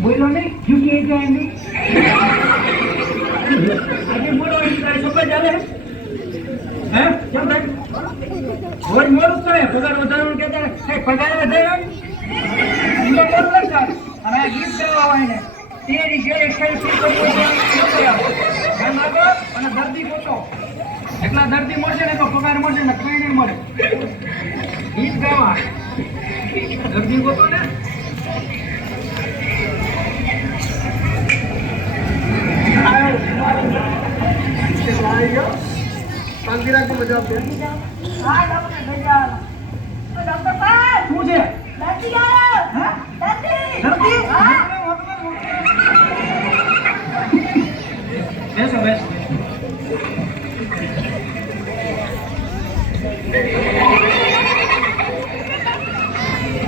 બોલો નહીં જુકી જાય નહીં આજે મોડો તારી છોકરા ચાલે હે કેમ ભાઈ રોજ મોડું કરે પગાર વધારવાનું કહેતા કઈ પગાર વધાર્યો એનો મોડું નહીં થાય અને આ ગીત ગાવા હોય ને તેરી ગેરી કઈ ધ્યાન આપો અને દર્દી ગોતો એટલા દર્દી મળશે ને તો પગાર મળશે ને કઈ નહીં મળે ગીત ગાવા દર્દી ગોતો ને શાંતિરા કો મજા આપે હા ડોક્ટર ભેજા તો ડોક્ટર પાસ શું છે દર્દી આવ્યો હા દર્દી દર્દી હા બેસો બેસો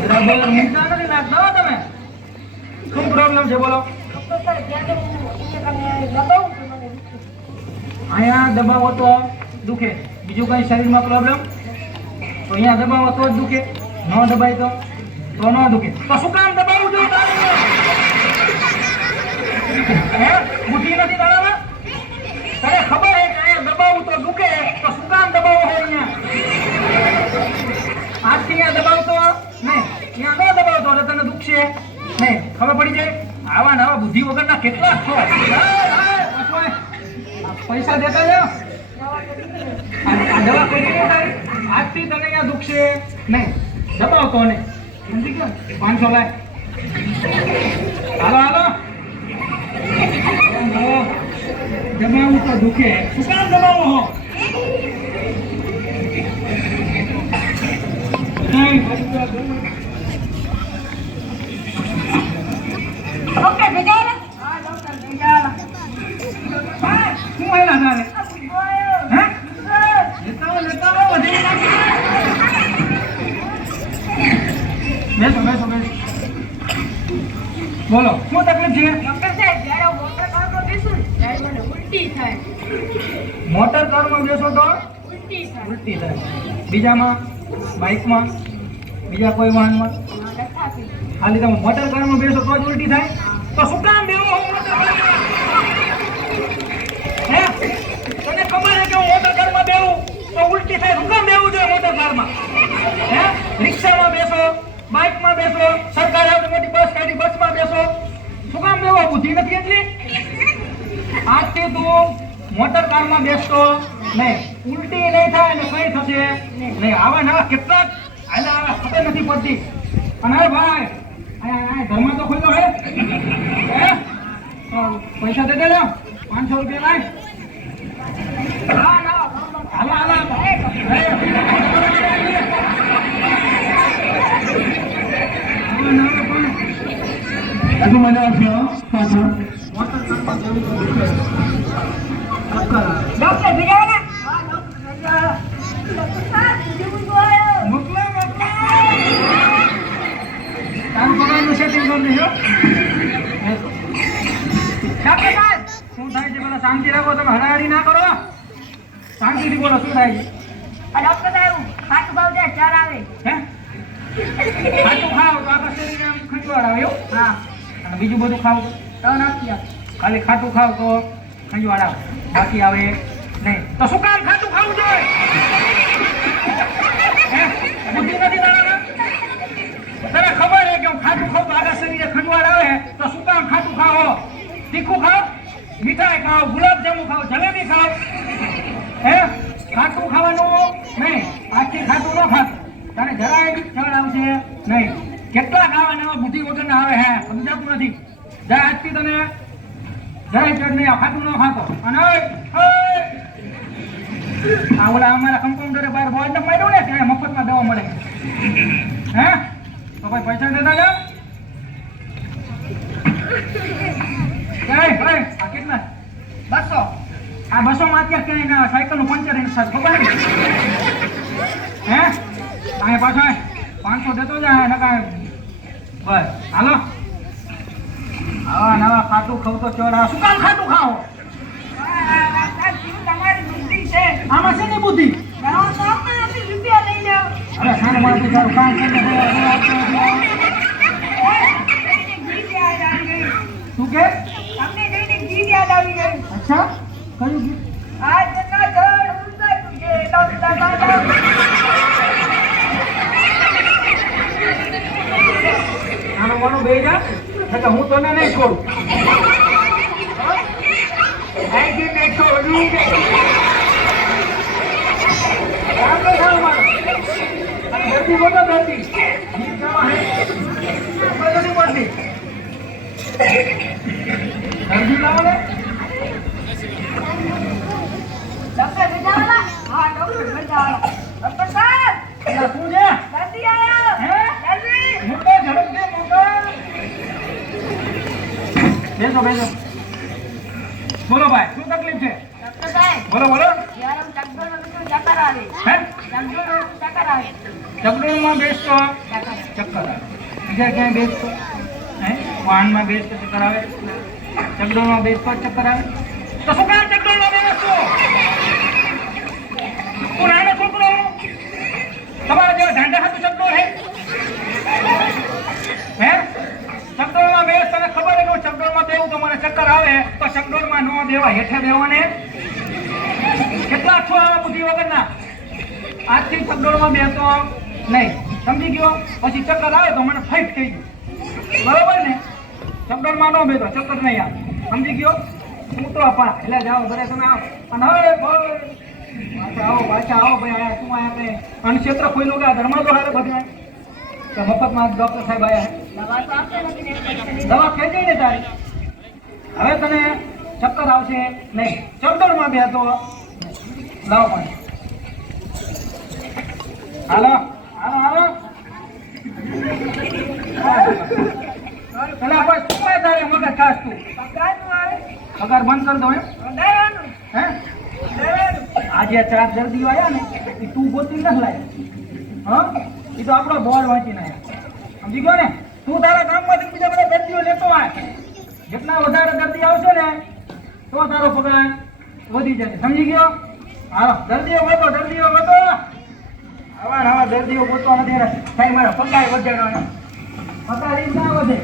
બરાબર મુદ્દા નથી લાગતા તમે શું પ્રોબ્લેમ છે બોલો ડોક્ટર જ્યાં દબાવું તો મને અહીંયા દબાવો તો દુખે બીજું કઈ શરીરમાં પ્રોબ્લેમ તો અહીંયા દબાવો તો જ દુખે ન દબાય તો ન દુખે તો શું કામ દબાવવું જોઈએ હે બુદ્ધિ નથી તારામાં તને ખબર છે કે અહીંયા દબાવવું તો દુખે તો શું કામ દબાવો હોય અહીંયા આજથી અહીંયા દબાવતો નહીં અહીંયા ન દબાવતો એટલે તને દુખશે નહીં ખબર પડી જાય આવા નવા બુદ્ધિ વગરના કેટલા છો પૈસા દેતા જાઓ આ દવા કરી દે તારી આજથી તને અહીંયા દુખશે નહીં દબાવતો ને સમજી ગયો 500 લાય હાલો હાલો દબાવું તો દુખે શું કામ દબાવો હો ડોક્ટર ભેજા હા ડોક્ટર ભેજા શું હેલા તારે હે લેતા આવો વધી બેસો બેસો બેસો બોલો શું તકલીફ છે ડોક્ટર સાહેબ જ્યારે મોટર કારમાં બેસું ત્યારે મને ઉલટી થાય મોટર કારમાં બેસો તો ઉલટી થાય ઉલટી થાય બીજામાં બાઇકમાં બીજા કોઈ વાહનમાં ખાલી તમે મોટર કારમાં બેસો તો જ ઉલટી થાય તો શું કામ બેવો હે તને ખબર છે કે હું મોટર કારમાં બેવું તો ઉલટી થાય શું કામ બેવું જોઈએ મોટર કારમાં હે રિક્ષામાં બેસો બાઇકમાં બેસો સરકારે આવતી મોટી બસ કાઢી બસમાં બેસો શું કામ બેવો બુદ્ધિ નથી એટલી આજથી તું મોટર કારમાં બેસતો નહીં ઉલટી નહીં થાય ને કઈ થશે નહીં આવા નવા કેટલાક આલા ખબર નથી પડતી અને હવે ભાઈ આ ઘરમાં તો ખોલ્યો હે પૈસા દે દે 500 રૂપિયા લાય હા ના હાલો હાલો હજુ મજા આવશે પાછળ ડોક્ટર ભેજા હા ડોક્ટર ભેજા ડોક્ટર સાહેબ જીવું ગયો મોકલો મોકલો તારું પગારનું સેટિંગ કરી દેજો ડોક્ટર સાહેબ શું થાય છે પેલા શાંતિ રાખો તમે હડાહડી ના કરો શાંતિથી બોલો શું થાય છે ડોક્ટર સાહેબ ખાટું ભાવ દે ચાર આવે હે ખાટું ખાવ તો આખા શરીરને આમ ખંજવાળ આવે એવું હા અને બીજું બધું ખાવ તો નથી આવે ખાલી ખાટું ખાવ તો ખંજવાળ આવે બાકી આવે નહીં તો શું કામ ખાટું ખાવું જોઈએ હે બુદ્ધિ નથી તારામાં તને ખબર છે કે હું ખાટું ખાવ તો આખા શરીરે ખંજવાળ આવે તો શું કામ ખાટું ખાઓ તીખું ખાવ મીઠાઈ ખાવ ગુલાબજાંબુ ખાવ જલેબી ખાવ હે ખાટું ખાવાનું નહીં આજથી ખાટું ન ખાતું તારે જરાય ચડ આવશે નહીં કેટલા ખાવા નવા બુદ્ધિ વગરના આવે હે સમજાતું નથી જરાય આજથી તને જરાય ચડ નહીં ખાટું ન ખાતો અને આ ઓલા અમારા કમ્પાઉન્ડરે બહાર બોર્ડ માર્યું ને ત્યાં મફતમાં દવા મળે હે તો ભાઈ પૈસા દેતા જાઓ આ કેટલા 200 આ 200 માં અત્યારે ક્યાંય ના સાયકલ નું પંચર ખબર ને હે આ પાછો 500 દેતો જાય નકા બસ હાલો આવા નવા ખાટું ખાવ તો ચોરા શું કામ ખાટું ખાઓ તમારી બુદ્ધિ છે આમાં શેની બુદ્ધિ ઘણો તો આપણે અરે સાનો માણસ તારું કામ કરીને ગીત યાદ આવી ગયું. શું કે તમને જોઈને ગીત યાદ આવી ગયું. અચ્છા કયું ગીત આજ ના જળ ઉડતા તુજે લગતા કાઢો. આનો માનો બે જા એટલે હું તને નહીં છોડું આઈ નહીં છોડું કે કામ તો સાનો માનો અને ધરતી બોલો ધરતી ગીત ગાવા હે ખબર નથી પડતી ધરતી લાવો ને ડોક્ટર ભેજાવાલા? હા, ડોક્ટર ભેજાવાલા. ડોક્ટર સાહેબ, એટલે શું છે જલ્દી આવો. હે જલ્દી. મોટો ઝડપથી મોટો બેસો બેસો બોલો ભાઈ શું તકલીફ છે ડોક્ટર સાહેબ, બોલો બોલો જ્યારે હું ચક્કરમાં બેસું, ચક્કર આવે. હે ચક્કરમાં ચક્કર આવે. ચકડોળમાં બેસતો ચક્કર. ચક્કર આવે બીજા ક્યાંય બેસતો હે વાહનમાં બેસતો ચક્કર આવે ચકડોળમાં બેસતો ચક્કર આવે તો શું કામ ચકડોળમાં બેસતો તું નાનો છોકરો તમારા જેવા ઝાંડા હાથું ચકડોળ હે ચકડોળમાં બેસ તને ખબર છે કે હું ચકડોળમાં બેવું તો મને ચક્કર આવે તો ચકડોળમાં ન બેવા હેઠે બેવાને કેટલા છો આવા બુદ્ધિ વગરના આજથી ચકડોળમાં બેસતો નહીં સમજી ગયો પછી ચક્કર આવે તો મને ફાઈટ થઈ ગયું બરોબર ને ચક્કરમાં ન બેસો ચક્કર નહીં આવે સમજી ગયો હું તો આપા એટલે જાઓ ઘરે તમે આવો અને હવે પાછા આવો ભાઈ આયા શું આયા આપણે અન્નક્ષેત્ર ખોલ્યું કે ધર્મા તો હારે બધા કે મફતમાં ડોક્ટર સાહેબ આયા દવા તો આપશે નથી ને. દવા ખાઈ જાય ને તારી હવે તને ચક્કર આવશે નહીં ચકડોળમાં બેસો લાવો પાણી હાલો હાલો હાલો પેલા બસ શું તારે મગજ ખાસ તું પગારનું આવે. પગાર બંધ કરી દો એમ દવાનું. હે દવાનું. આજે 4 દર્દીઓ આવ્યા ને એ તું ગોતી નથી લાય હા એ તો આપણો બોર્ડ વાંચી નાખ્યા સમજી ગયો ને તું તારા ગામમાંથી બીજા બધા દર્દીઓ લેતો આય જેટલા વધારે દર્દી આવશે ને તો તારો પગાર વધી જશે સમજી ગયો હાલો દર્દીઓ ગોતો આવા દર્દીઓ ગોતવા નથી સાહેબ મારો પગાર વધારવાનો પગાર એ ના વધે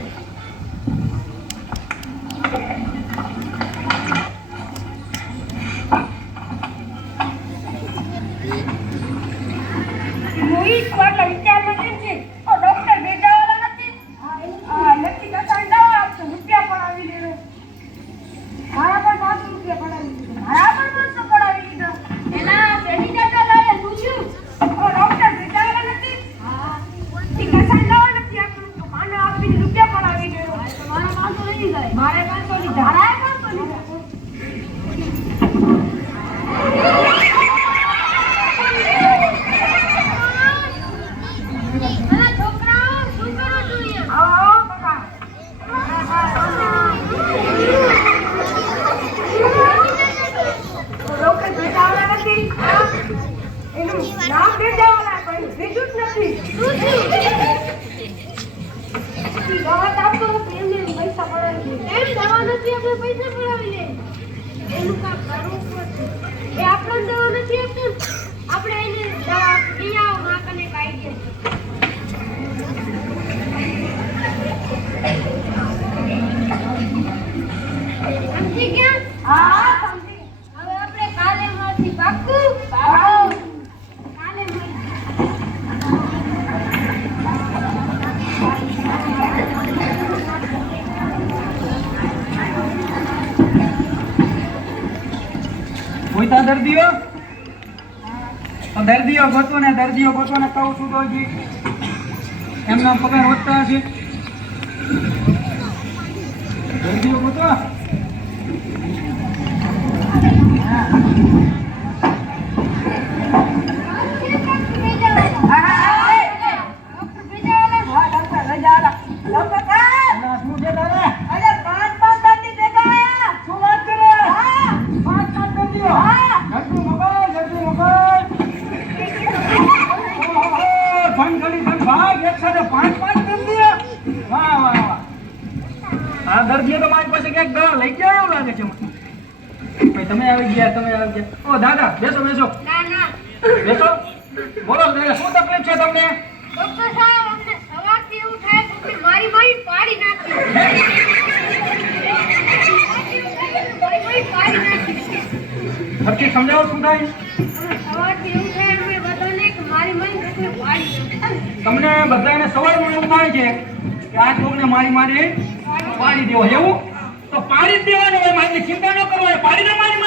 મુઈ કોટલા વિચારમાં કેમ છે? ઓ ડોક્ટર ભેજાવાલા નથી? હા, નથી જતા દવા આપશે. રૂપિયા પણ આવી લેજો. મારા પણ 500 રૂપિયા પડાવી દીધા. મારા પણ 500 પડાવી દીધા. એલા, પેલી જતા લાવે, તું શું? ઓ ડોક્ટર ભેજાવાલા નથી? હા. ઈ કસાઈ દવા નથી આપતું. તો માને આપીને રૂપિયા પડાવી દેજો. મારા 500 લઈ જાય. મારે 500 લીધા. મારા 500 લીધા. આવો, કાકા. ડોક્ટર ભેજાવાલા નથી? એનું નામ ભેજાવાલા, પણ બીજું જ નથી. દવા તો આપતો નથી, એમને પૈસા પડાવી દે. એમ દવા નથી, આપણે પૈસા પડાવી દે. એનું કામ કરવું પડશે. એ આપણને દવા નથી આપતું, આપણે એને દવા લઈ આવો, માં કને કાઢી દે. સમજી ગયા? હા, સમજી. હવે આપણે કાલે મળીએ. પાક્કું? પાક્કું. કાલે મળીએ. કોઈ તા દર્દીઓ ગોતો ને કહું છું તો હજી એમના પગાર વધતા હશે દર્દીઓ ગોતો શું છે તારે શું વાત કરે 5 દર્દીઓ જલ્દી મોકલ ધન ભાગ એક સાથે 5 દર્દીઓ વાહ વાહ વાહ આ દર્દીઓ તો મારી પાસે ક્યાંક દવા લઈ ગયા એવું લાગે છે મને ભાઈ તમે આવી ગયા ઓ દાદા બેસો ના ના બેસો બોલો દાદા, શું તકલીફ છે તમને? ડોક્ટર સાહેબ, અમને સવારથી એવું થાય કે અમને મારી પાડી નાખી. મારી પાડી નાખી. સરખી સમજાવો શું થાય? અમને સવારથી એવું થાય અમે બધાને કે મારી પાડી નાખી. તમને બધાને સવારમાં એવું થાય છે કે આ છોકને મારી પાડી દેવો એવું? તો પાડી જ દેવાનો હોય, મારી ચિંતા ન કરવાની, પાડી દે મારી